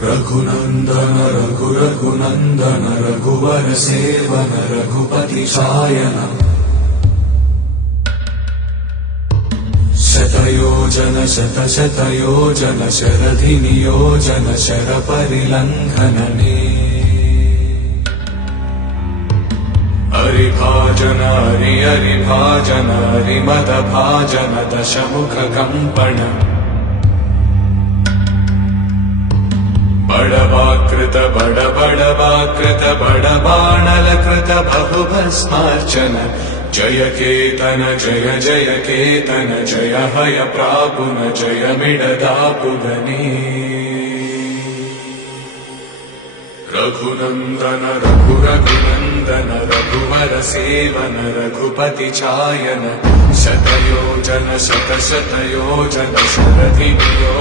रघुनन्दन रघुनन्दन रघुवर सेवन रघुपति शायन शतयोजन शतशतयोजन शरधि नियोजन शर परिलङ्घनने हरिभाजन हरिभाजन हरिमदभाजन दशमुख कम्पण बड़वाकृत बड़वाकृत बड़बाणलकृत बहुभस्मार्चन जय केतन जय जय केतन जय हय प्रापुन जय मिडदापुगने रघुनन्दन रघुनन्दन रघुवर सेवन रघुपति चायन शतयोजन शतशतयोजन शरधि नियोजन